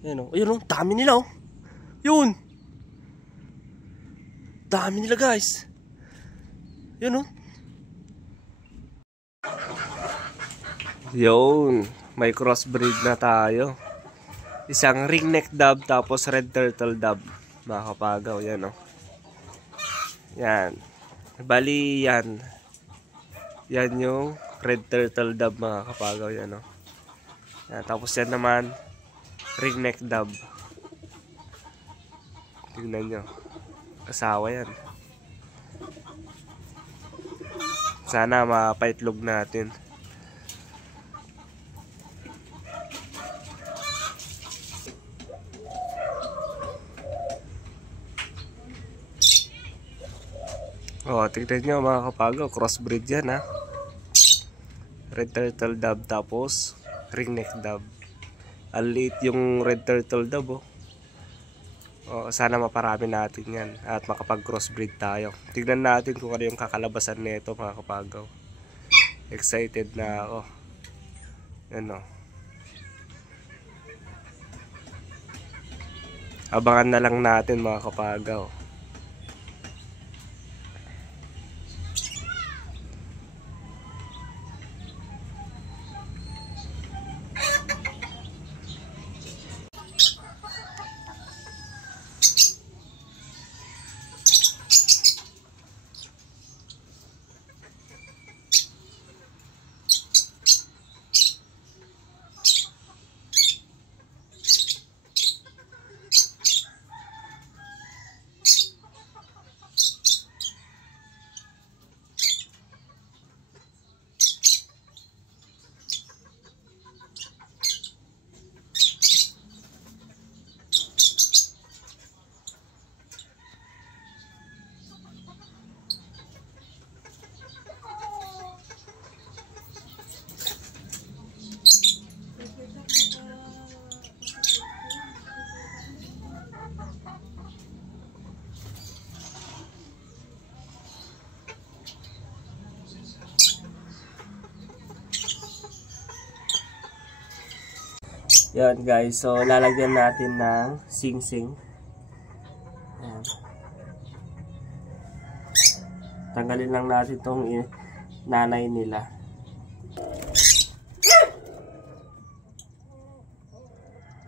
Ayan o. Ayun o. Dami nila o. Yun. Dami nila guys. Yun o. Yun. May crossbreed na tayo. Isang ringneck dove tapos red turtle dove. Mga kapagaw. Yan o. Yan. Bali yan. Yan yung red turtle dove mga kapagaw. Yan o. Yan. Tapos yan naman ringneck dove. Tingnan nyo. Asawa yan. Sana mapaitlog natin. Oh, tingnan nyo mga kapagaw. Crossbreed yan ha. Red turtle dove tapos ringneck dove. Ang liit yung red turtle dove oh. Oh, sana maparami natin yan at makapag crossbreed tayo. Tignan natin kung ano yung kakalabasan nito mga kapagaw. Excited na ako. Yan oh. Abangan na lang natin mga kapagaw. Yan guys, so lalagyan natin ng sing-sing. Ayan. Tanggalin lang natin itong nanay nila.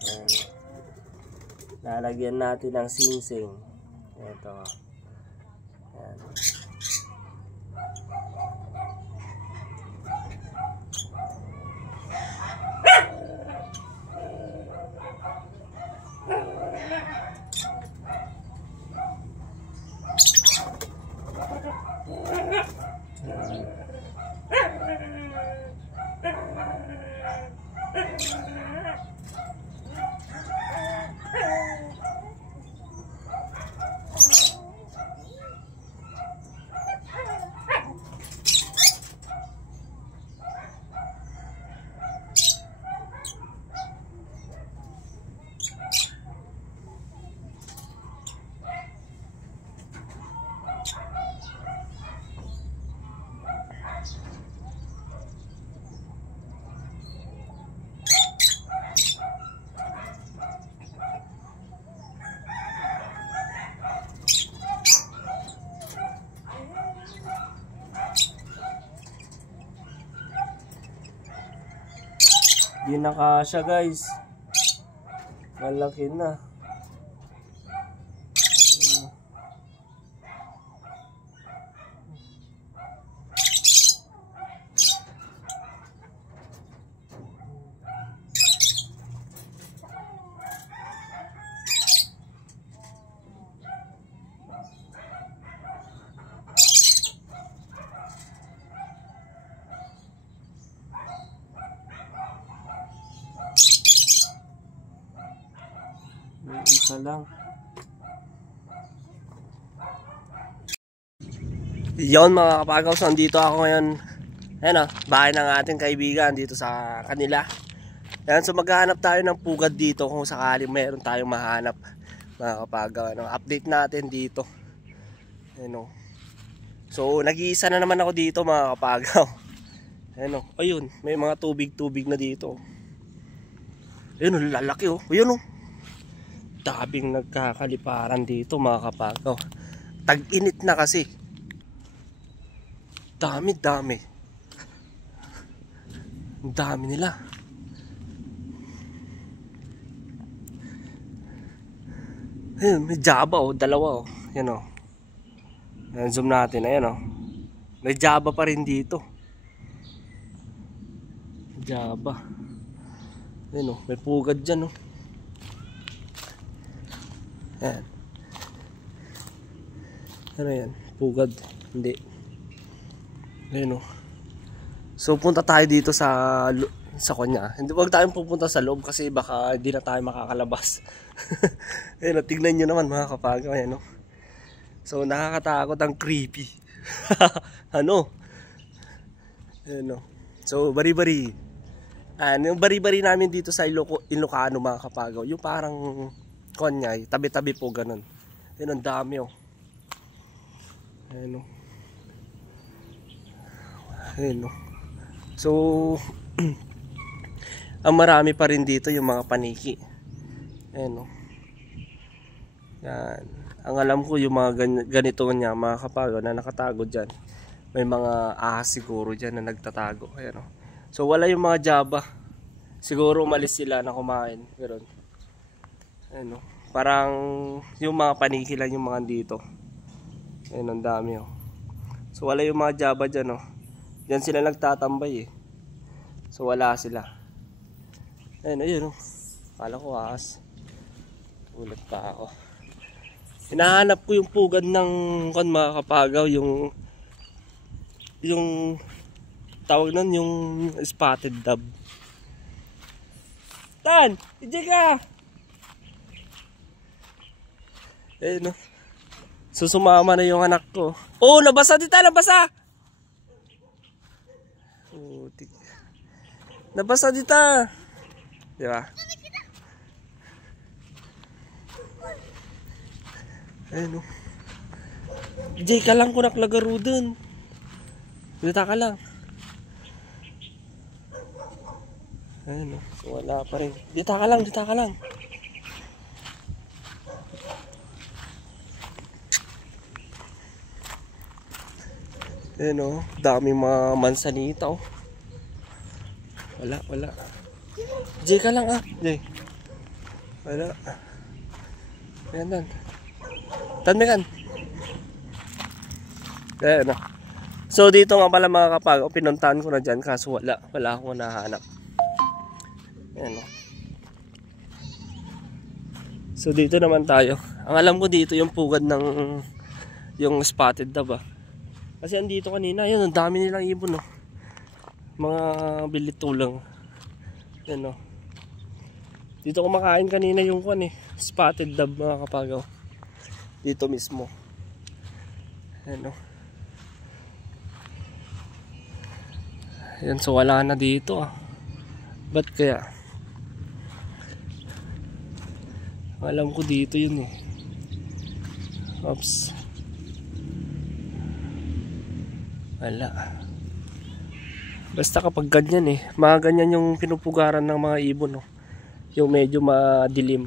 Ayan. Lalagyan natin ng sing-sing. Ito. Ayan. Di nakasya guys. Malaki na. Isa lang. Yon mga kapagaw, so andito ako ngayon. Ayan o, bahay ng ating kaibigan dito sa kanila. Ayan, so maghahanap tayo ng pugad dito kung sakali meron tayong mahanap mga kapagaw. Ano, update natin dito. Ayan o. So nag-iisa na naman ako dito mga kapagaw. Ayan o, ayun, may mga tubig-tubig na dito. Ayun o, lalaki o. Ayun o. daming nagkakaliparan dito mga kapagaw. Tag-init na kasi. Dami. Ang dami nila. Ayun, may Java oh, dalawa oh. Yan oh. Yan, zoom natin, ayan oh. May Java pa rin dito. Java. Ayun oh, may pugad dyan oh. Ayan. Ano yan? Pugad. Hindi. Ayun oh. So punta tayo dito sa kanya. Hindi, wag tayong pupunta sa loob kasi baka hindi na tayo makakalabas. Ayun, tignan nyo naman mga kapagaw. Ayan, no? So nakakatakot, ang creepy. Ano? Ayun, no? So bari-bari. Yung bari-bari namin dito sa Ilocano mga kapagaw. Yung parang konyay, tabi-tabi po ganun. Ayun, ang dami oh. Ayun, no? Ayun, no? So ang marami pa rin dito yung mga paniki. Ayan o. Yan. Ang alam ko yung mga ganito niya mga kapagaw na nakatago dyan. May mga ahas siguro dyan na nagtatago. Ayan o. So wala yung mga Java. Siguro umalis sila na kumain. Pero ayan o. Parang yung mga paniki lang yung mga dito. Ayan, ang dami o. So wala yung mga Java dyan o. Dyan sila nagtatambay eh. So wala sila. Ayun oh. Kala ko ahas. Ulat pa ako. Hinahanap ko yung pugad ng mga kapagaw, yung tawag nun, yung spotted dove. Tan! Ije ka! Ayun oh. So sumama na yung anak ko. Oh, nabasa dito, nabasa! Nabasa dito. Di ba? Ayun o. Jay ka lang kunak lagaro dun. Dita ka lang. Ayun o. So, wala pa rin. Dita ka lang, dita ka lang. Ayun o. Daming mga mansanita o. Wala. Jay ka lang ah. Jay. Wala. Ayan dan. Tanmikan. Ayan o. So dito nga pala mga kapagaw, pinuntahan ko na dyan kaso wala akong nahanap. Ayan o. So dito naman tayo. Ang alam ko dito yung pugad ng yung spotted dove ah. Kasi andito kanina, yun, ang dami nilang ibon o. Mga bilitulang. Yan o. Dito kumakain kanina yung spotted dove mga kapagaw. Dito mismo. Yan o. Yan, so wala na dito ah. Ba't kaya? Alam ko dito yun eh. Oops. Wala. Basta kapag ganyan eh, mga ganyan yung pinupugaran ng mga ibon, no? Yung medyo madilim.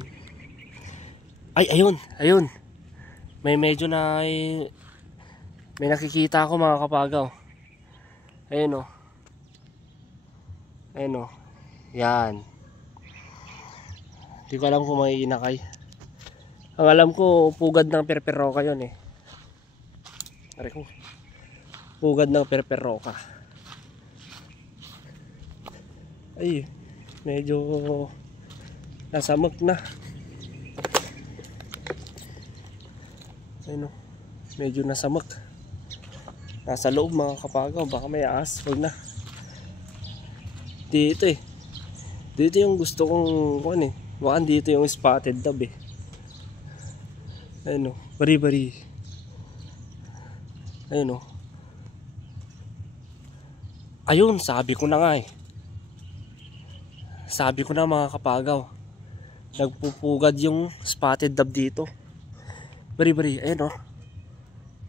Ay, ayun. May medyo na may nakikita ako mga kapagaw. Ayun, oh. Ayun, oh. Yan. Hindi ko alam kung may inakay. Ang alam ko, pugad ng perperoka yun eh. Pare ko. Pugad ng perperoka. Ay, medyo nasamag na. Ayun o, medyo nasamag. Nasa loob mga kapagaw, baka may ahas. Huwag na. Dito eh. Dito yung gusto kong baka dito yung spotted dove eh. Ayun o, bari-bari. Ayun o. Ayun, sabi ko na nga eh. Sabi ko na mga kapagaw, nagpupugad yung spotted dove dito. Bari-bari, ayun o.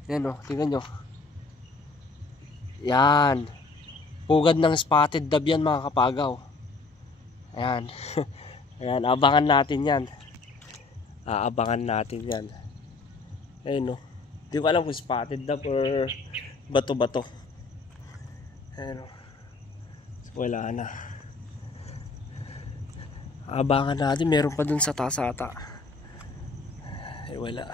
Ayan o, tingnan nyo. Yan. Pugad ng spotted dove yan mga kapagaw. Ayan. Ayan, abangan natin yan. Aabangan natin yan. Ayun, no. Di ko alam kung spotted dove or bato-bato. Ayun, no. So, wala na. Aabangan natin. Meron pa dun sa taas ata. Eh, wala.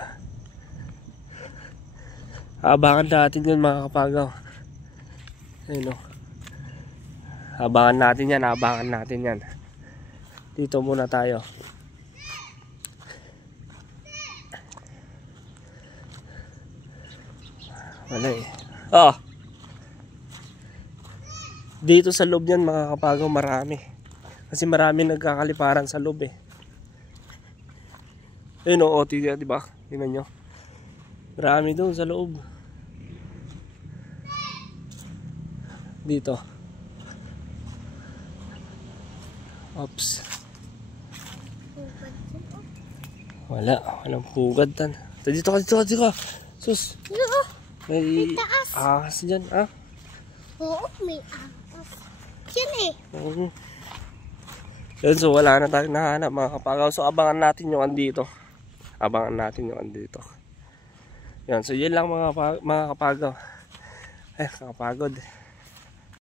Aabangan natin yun mga kapagaw. Ayun, no. Aabangan natin yan. Aabangan natin yan. Dito muna tayo. Wala eh. Oh. Dito sa loob yan mga kapagaw marami. Kasi marami nagkakaliparan sa loob eh. Ayun o, di ba? Tingnan nyo. Marami doon sa loob. Dito. Oops. Walang pugad tan. Dito ka. Sus. May ahas dyan, ah? Oo, may ahas. Yan eh. Yun, so wala na tayong nahanap mga kapagaw. So abangan natin yung andito. Yan, so yun lang mga kapagaw. Ay, kakapagod.